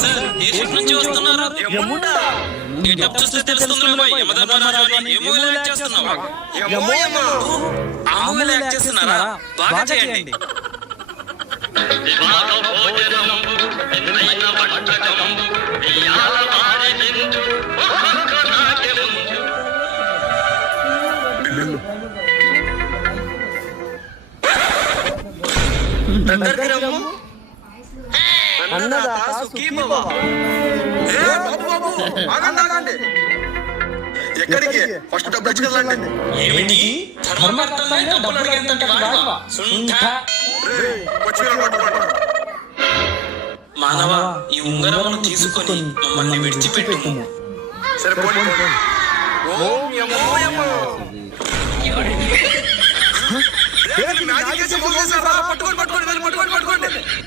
Sir ఏ ship నుంచి వస్తున్నారు? Getup చూస్తే తెలుస్తుంది యమధర్మరాజు అని. ఏ మూవీలో యాక్ట్ చేస్తున్నావా? ఆ మూవీలో యాక్ట్ చేస్తున్నారా? బాగా చేయండి. ఎక్కడికి ఫస్ట్ డబ్బులు ఇచ్చుకెళ్ళండి. ఏమిటి ధర్మకర్తలైన డబ్బులు అడిగేంతటి వాడివా? సుంఠ. మానవ, ఈ ఉంగరమును తీసుకొని మమ్మల్ని విడిచిపెట్టుము. సరే ఓం యమో యమో. పట్టుకోండి పట్టుకోండి పట్టుకోండి.